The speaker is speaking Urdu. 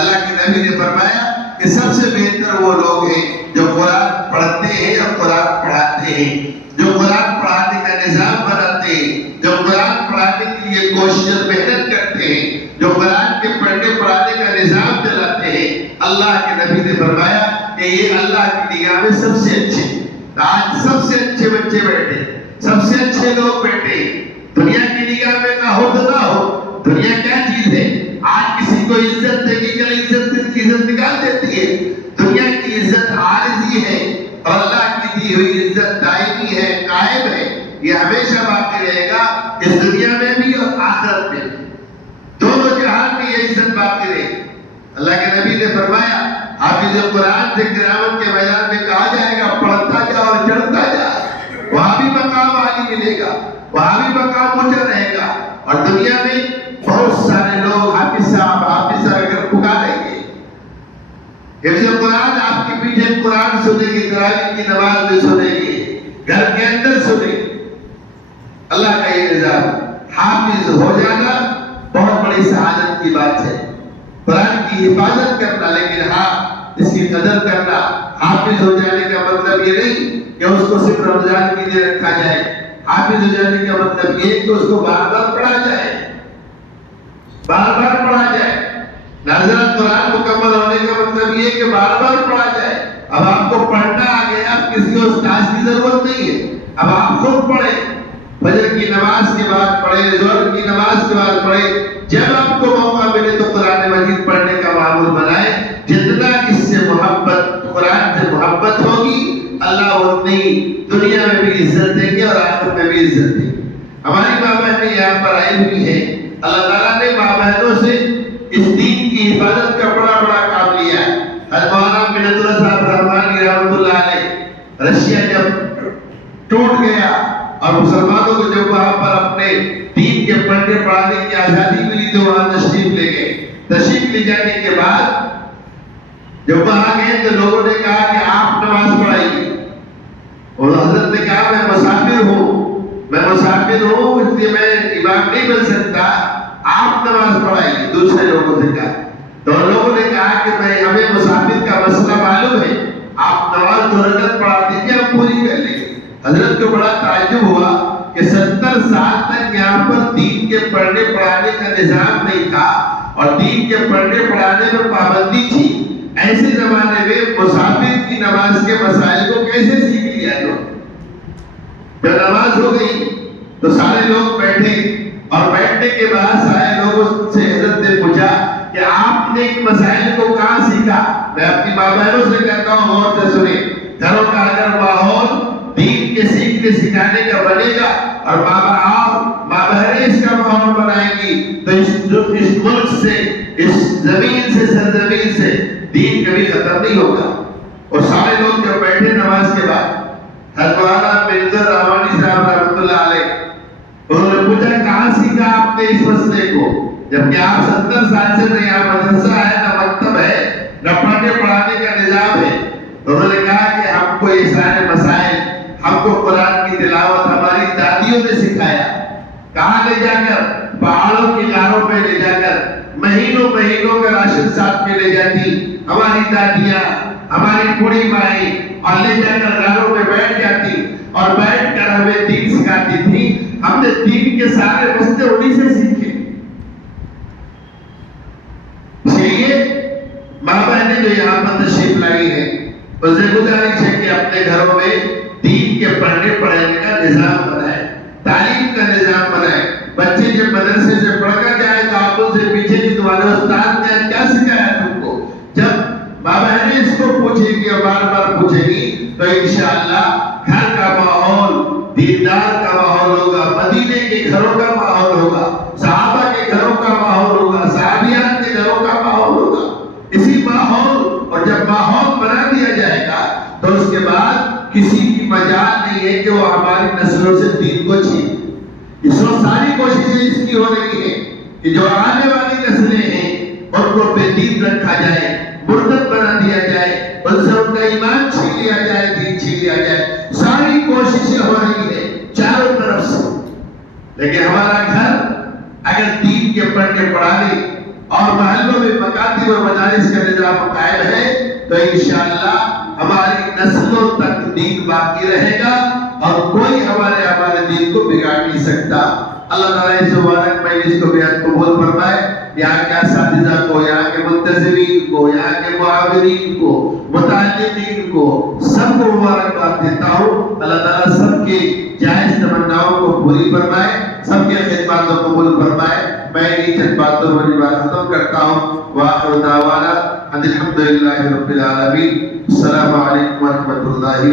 اللہ کے نبی نے فرمایا کہ سب سے بہتر وہ لوگ ہیں جو قرآن پڑھتے ہیں اور قرآن پڑھاتے ہیں، جو قرآن پڑھانے کا نظام بناتے ہیں، جو قرآن پڑھانے کے لیے کوشش اور محنت کرتے ہیں، جو قرآن کے پڑھنے پڑھانے کا نظام چلاتے ہیں۔ اللہ کے نبی نے فرمایا کہ یہ اللہ کی نگاہ میں سب سے اچھے، آج سب سے اچھے بچے بیٹھے، سب سے اچھے لوگ بیٹھے، دنیا کی نگاہ میں نہ ہو تو نہ ہو، دنیا کیا چیز ہے؟ آج کسی کو عزت دے گی، کل عزت نکال دیتی ہے۔ دنیا کی عزت عارضی ہے اور اللہ کی دی ہوئی عزت دائمی ہے، قائم ہے، یہ ہمیشہ باقی رہے گا، اس دنیا میں بھی اور آخرت میں بھی، دونوں جہان میں یہ عزت باقی رہے گی۔ اللہ کے نبی نے فرمایا حافظ قرآن سے قیامت کے میدان میں کہا جائے گا پڑھتا جا اور چڑھتا جا، وہاں بھی مقام عالی ملے گا، وہاں بھی مقام اونچا رہے گا، اور دنیا میں بہت سارے لوگ حافظ صاحب اگر پکاریں گے، حفظ قرآن آپ کے پیچھے قرآن سنے گی، تراویح کی نماز میں سنے گی، گھر کے اندر سنے گی۔ اللہ کا یہ نظام، حافظ ہو جانا بہت بڑی سعادت کی بات ہے، قرآن کی حفاظت کرنا، لیکن ہاں اس کی قدر کرنا۔ حافظ ہو جانے کا مطلب یہ نہیں کہ اس کو صرف رمضان کے لیے رکھا جائے، حافظ ہو جانے کا مطلب یہ کہ اس کو بار بار پڑھا جائے، بار بار پڑھا جائے۔ ناظرین قرآن مکمل ہونے کا مطلب یہ کہ بار بار پڑھا جائے۔ اب آپ کو پڑھنا آ گیا، اب کسی استاد کی ضرورت نہیں ہے، اب آپ خود پڑھیں، فجر کی نماز کے بعد پڑھیں، ظہر کی نماز کے بعد پڑھیں، جب آپ کو موقع ملے تو قرآن مجید پڑھنے کا معمول بنائیں۔ جتنا اس سے محبت، قرآن سے محبت ہوگی، اللہ اتنی دنیا میں بھی عزت دیں گے اور آخرت میں بھی عزت دیں گے۔ ہماری ماں بہنیں یہاں پر آئی ہوئی ہیں، اللہ تعالیٰ نے ماں بہنوں سے اس دین کی حفاظت کا بڑا بڑا کام لیا ہے۔ حضرت مولانا منت اللہ صاحب رحمانی رحمۃ اللہ علیہ، رشیا جب ٹوٹ گیا اور مسلمانوں کو جب وہاں پر اپنے دین کے پڑھنے پڑھانے کی آزادی ملی تو وہاں تشریف لے گئے۔ تشریف لے جانے کے بعد جب وہاں گئے تو لوگوں نے کہا کہ آپ نماز پڑھائیے، اور حضرت نے کہا میں مسافر ہوں اس لیے میں امام نہیں بن سکتا، آپ نماز پڑھائیے، دوسرے لوگوں سے کہا۔ تو لوگوں نے کہا کہ ہمیں مسافر کا مسئلہ معلوم ہے، آپ نماز 2 رکعت پڑھا دیجیے، ہم پوری کر لیں گے۔ حضرت کو بڑا تعجب ہوا کہ 70 سال تک یہاں پر دین کے پڑھنے پڑھانے کا نظام نہیں تھا اور دین کے پڑھنے پڑھانے میں پابندی تھی، ایسے زمانے میں مسافر کی نماز کے مسائل کو کیسے سیکھ لیا انہوں نے؟ جب نماز ہو گئی تو سارے لوگ بیٹھے، اور بیٹھنے کے بعد سارے لوگوں سے حضرت نے پوچھا کہ آپ نے ان مسائل کو کہاں سیکھا؟ میں اپنی ماں بہنوں سے کہتا ہوں غور سے سنیں، گھروں کا اگر ماحول دین کے سیکھنے سکھانے کا بنے گا اور ماں بہنیں اس کا ماحول بنائیں گی تو اس ملک سے، اس زمین سے، سرزمین سے دین کبھی ختم نہیں ہوگا۔ اور سارے لوگ جب بیٹھے نماز کے بعد، حضرت مولانا منت رحمانی صاحب رحمۃ اللہ علیہ، انہوں نے پوچھا کہاں سیکھا آپ نے اس مسئلے کو، جبکہ آپ 70 سال سے نہ یہاں مدرسہ ہے، نہ مکتب ہے، نہ پڑھنے پڑھانے کا نظام ہے۔ انہوں نے کہا کہ ہم کو یہ سارے مسائل، ہم کو قرآن کی تلاوت ہماری دادیوں نے سکھایا۔ کہاں لے جا کر؟ پہاڑوں کی غاروں پہ لے جا کر مہینوں کا راشن ساتھ میں لے جاتی ہماری دادیاں، ہماری بوڑھی مائیں، اور لے جا کر غاروں میں بیٹھ جاتی اور بیٹھ کر ہمیں دین سکھاتی تھی۔ ہم نے دین کے سارے مسئلے انہیں سے سیکھے۔ اس لیے ماں بہنیں جو یہاں پر تشریف لائی ہیں، ان سے گزارش ہے کہ اپنے گھروں میں دین کے پڑھنے پڑھانے کا نظام بنائے، تعلیم کا نظام بنائے۔ بچے جب مدرسے سے پڑھ کر جائے تو آپ ان سے پوچھیں کہ تمہارے استاد نے کیا سکھایا تم کو۔ جب ماں بہنیں اس کو پوچھیں گی اور بار بار پوچھیں گی تو انشاءاللہ گھر کا ماحول دیندار کا ماحول ہوگا، مدینے کے گھروں کا ماحول ہوگا، صحابہ کے گھروں کا ماحول ہوگا، صحابیات کے گھروں کا ماحول ہوگا۔ اسی ماحول، اور جب ماحول بنا دیا جائے گا تو اس کے بعد کسی کی مجال نہیں ہے کہ وہ ہماری نسلوں سے دین کو چھینے۔ اس وقت ساری کوششیں اس کی ہو رہی ہیں کہ جو آنے والی نسلیں ہیں ان کو بے دین رکھا جائے، مرتد بنا دیا جائے، ان سے ان کا ایمان چھین لیا جائے، دین چھین لیا جائے۔ ساری کوششیں ہو رہی ہیں چاروں طرف سے، لیکن ہمارا گھر اگر دین کے پڑھنے پڑھانے اور محلوں میں مکاتب اور مجالس کا نظام قائم ہے تو انشاءاللہ ہماری نسلوں تک دین باقی رہے گا اور کوئی ہمارے دین کو بگاڑ نہیں سکتا۔ اللہ تعالیٰ اس مبارک مجلس کو بیعت قبول فرمائے، یہاں کے اساتذہ کو، یہاں کے منتظمین کو، یہاں کے معاونین کو، متعلمین کو، سب کو مبارکباد دیتا ہوں۔ اللہ تعالیٰ سب کی جائز تمناؤں کو پوری فرمائے، سب کی خدمات کو قبول فرمائے۔ میں انہی چند باتوں پر بات ختم کرتا ہوں۔ وآخر دعوانا ان الحمد للہ رب العالمین۔ السلام علیکم ورحمۃ اللہ۔